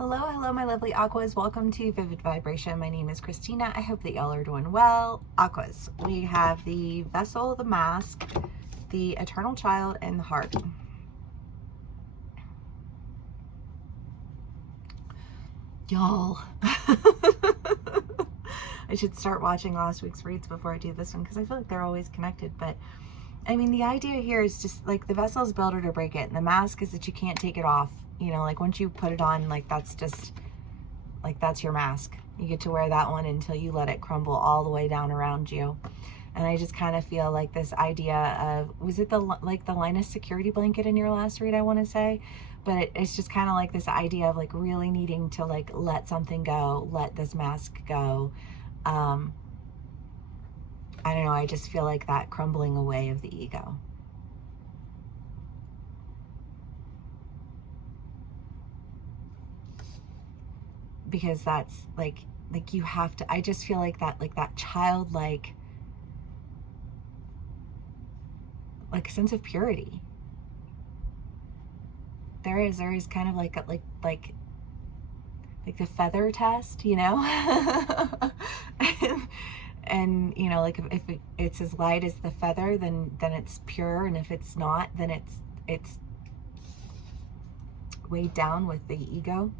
Hello, hello, my lovely Aquas. Welcome to Vivid Vibration. My name is Christina. I hope that y'all are doing well. Aquas, we have the vessel, the mask, the eternal child, and the heart. Y'all. I should start watching last week's reads before I do this one because I feel like they're always connected. But I mean, the idea here is just like the vessel is built to break it, and the mask is that you can't take it off. You know, like once you put it on, like that's just like that's your mask. You get to wear that one until you let it crumble all the way down around you. And I just kind of feel like this idea of, was it the Linus security blanket in your last read, I want to say? But it's just kind of like this idea of like really needing to like let something go, let this mask go. I don't know, I just feel like that crumbling away of the ego. Because that's like you have to, I just feel like that childlike, like a sense of purity. There is kind of like the feather test, you know? and you know, like if it's as light as the feather, then it's pure, and if it's not, then it's weighed down with the ego.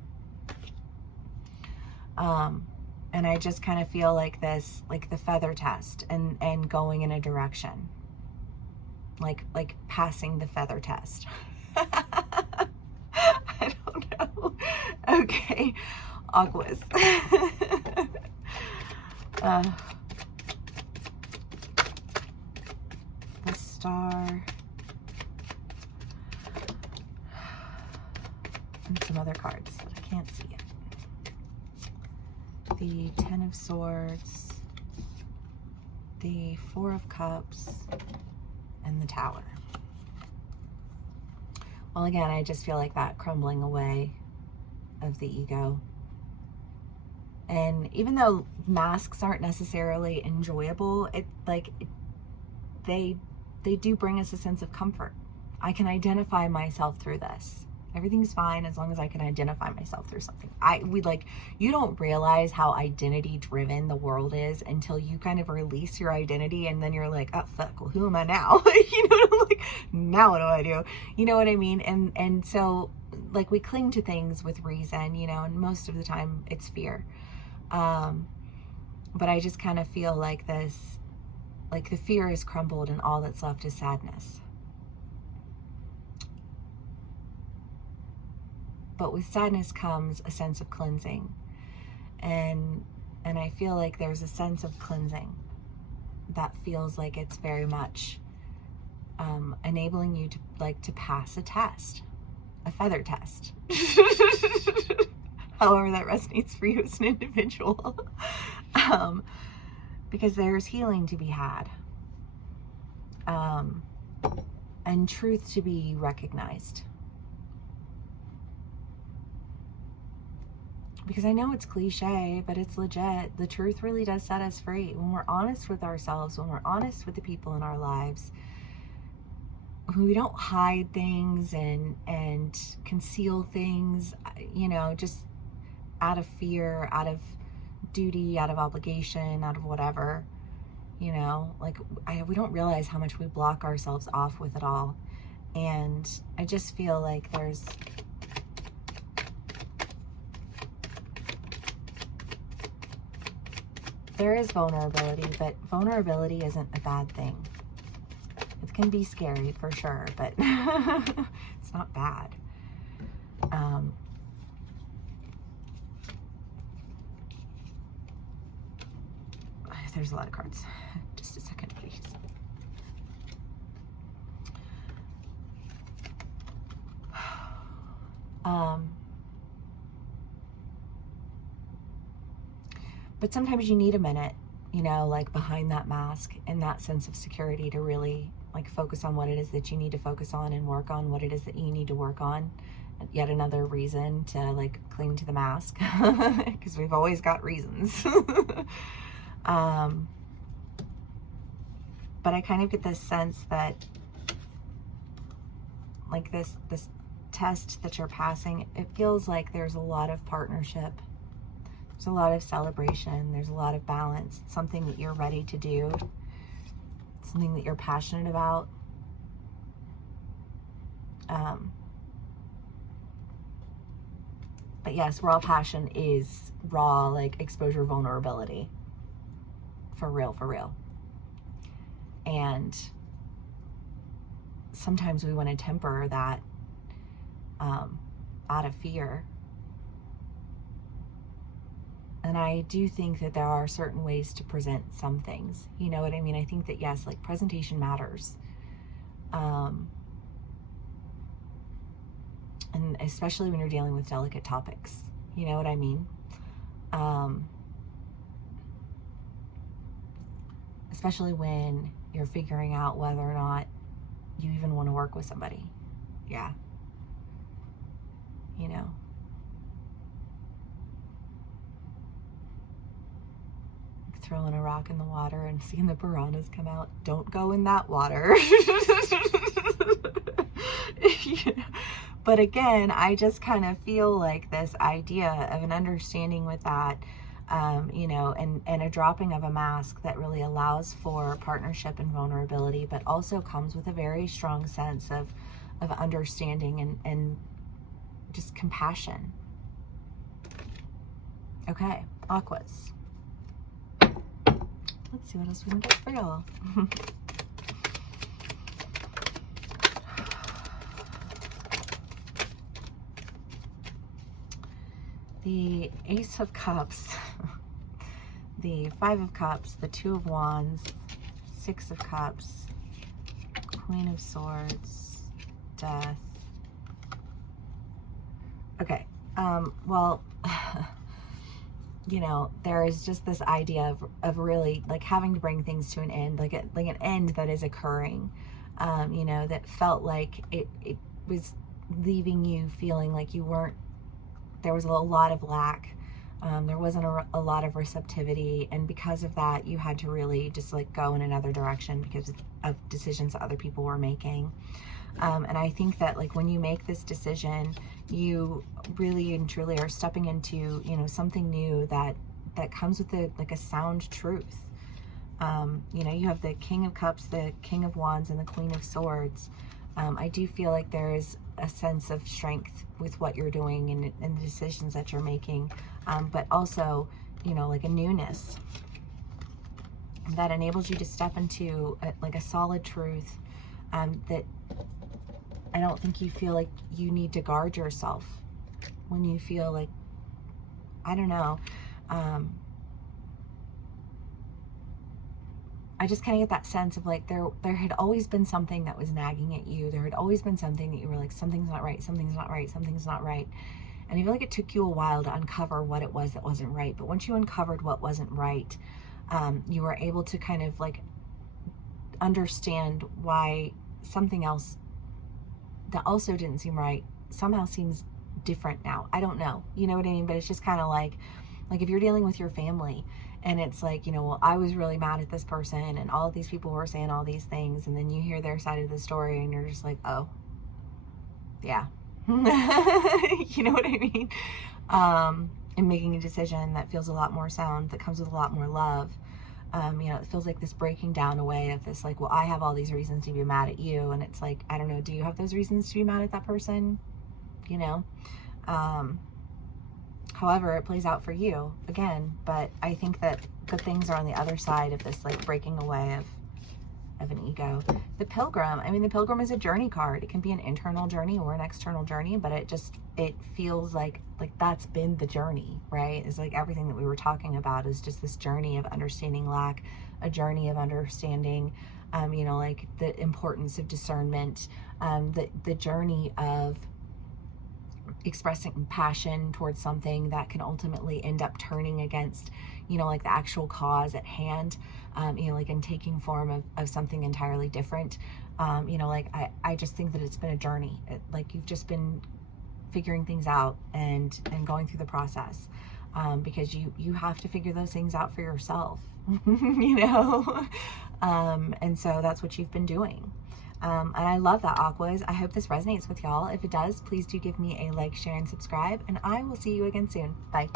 And I just kind of feel like this, like the feather test, and going in a direction, like passing the feather test. I don't know. Okay, Aquas. The star, and some other cards that I can't see yet. The Ten of Swords, the Four of Cups, and the Tower. Well, again, I just feel like that crumbling away of the ego. And even though masks aren't necessarily enjoyable, they do bring us a sense of comfort. I can identify myself through this. Everything's fine as long as I can identify myself through something. You don't realize how identity driven the world is until you kind of release your identity, and then you're like, oh fuck, well who am I now? You know, like now what do I do? You know what I mean? And so like we cling to things with reason, you know, and most of the time it's fear. But I just kind of feel like this, like the fear is crumbled and all that's left is sadness. But with sadness comes a sense of cleansing. And I feel like there's a sense of cleansing that feels like it's very much enabling you to pass a test, a feather test. However that resonates for you as an individual. Because there's healing to be had. And truth to be recognized. Because I know it's cliche, but it's legit. The truth really does set us free. When we're honest with ourselves, when we're honest with the people in our lives, when we don't hide things and conceal things, you know, just out of fear, out of duty, out of obligation, out of whatever, you know, like we don't realize how much we block ourselves off with it all. And I just feel like there is vulnerability, but vulnerability isn't a bad thing. It can be scary for sure, but it's not bad. There's a lot of cards. Just a second, please. But sometimes you need a minute, you know, like behind that mask and that sense of security to really like focus on what it is that you need to focus on and work on what it is that you need to work on. Yet another reason to like cling to the mask because we've always got reasons. But I kind of get this sense that like this test that you're passing, it feels like there's a lot of partnership. There's a lot of celebration. There's a lot of balance. It's something that you're ready to do. Something that you're passionate about. But yes, raw passion is raw, like exposure, vulnerability. For real, for real. And sometimes we want to temper that out of fear. And I do think that there are certain ways to present some things. You know what I mean? I think that, yes, like presentation matters. And especially when you're dealing with delicate topics. You know what I mean? Especially when you're figuring out whether or not you even want to work with somebody. Yeah. You know. Like throwing a rock in the water and seeing the piranhas come out. Don't go in that water. Yeah. But again, I just kind of feel like this idea of an understanding with that, you know, and a dropping of a mask that really allows for partnership and vulnerability, but also comes with a very strong sense of understanding and just compassion. Okay, Aquas. Let's see what else we can get for y'all. The Ace of Cups, the Five of Cups, the Two of Wands, Six of Cups, Queen of Swords, Death. Okay, well, you know, there is just this idea of really like having to bring things to an end, like an end that is occurring, you know, that felt like it was leaving you feeling like you weren't, there was a lot of lack. There wasn't a lot of receptivity. And because of that, you had to really just like go in another direction because of decisions that other people were making. And I think that like when you make this decision, you really and truly are stepping into, you know, something new that comes with a sound truth. You know, you have the King of Cups, the King of Wands, and the Queen of Swords. I do feel like there is a sense of strength with what you're doing and the decisions that you're making, but also, you know, like a newness that enables you to step into a solid truth, that I don't think you feel like you need to guard yourself when you feel like, I don't know, I just kind of get that sense of like there had always been something that was nagging at you. There had always been something that you were like, something's not right, something's not right, something's not right. And I feel like it took you a while to uncover what it was that wasn't right. But once you uncovered what wasn't right, you were able to kind of like understand why something else that also didn't seem right somehow seems different now. I don't know. You know what I mean? But it's just kind of like if you're dealing with your family, and it's like, you know, well, I was really mad at this person and all of these people were saying all these things, and then you hear their side of the story and you're just like, oh, yeah. You know what I mean? And making a decision that feels a lot more sound, that comes with a lot more love. You know, it feels like this breaking down away of this, like, well, I have all these reasons to be mad at you. And it's like, I don't know, do you have those reasons to be mad at that person? You know? However it plays out for you, again, but I think that good things are on the other side of this, like, breaking away of an ego. The Pilgrim, I mean, the Pilgrim is a journey card. It can be an internal journey or an external journey, but it feels like that's been the journey, right? It's like everything that we were talking about is just this journey of understanding lack, a journey of understanding, you know, like the importance of discernment, the journey of expressing passion towards something that can ultimately end up turning against, you know, like the actual cause at hand, you know, like in taking form of something entirely different. You know, like I just think that it's been a journey. Like you've just been figuring things out and going through the process, because you have to figure those things out for yourself, you know? And so that's what you've been doing. And I love that, Aquas. I hope this resonates with y'all. If it does, please do give me a like, share, and subscribe, and I will see you again soon. Bye.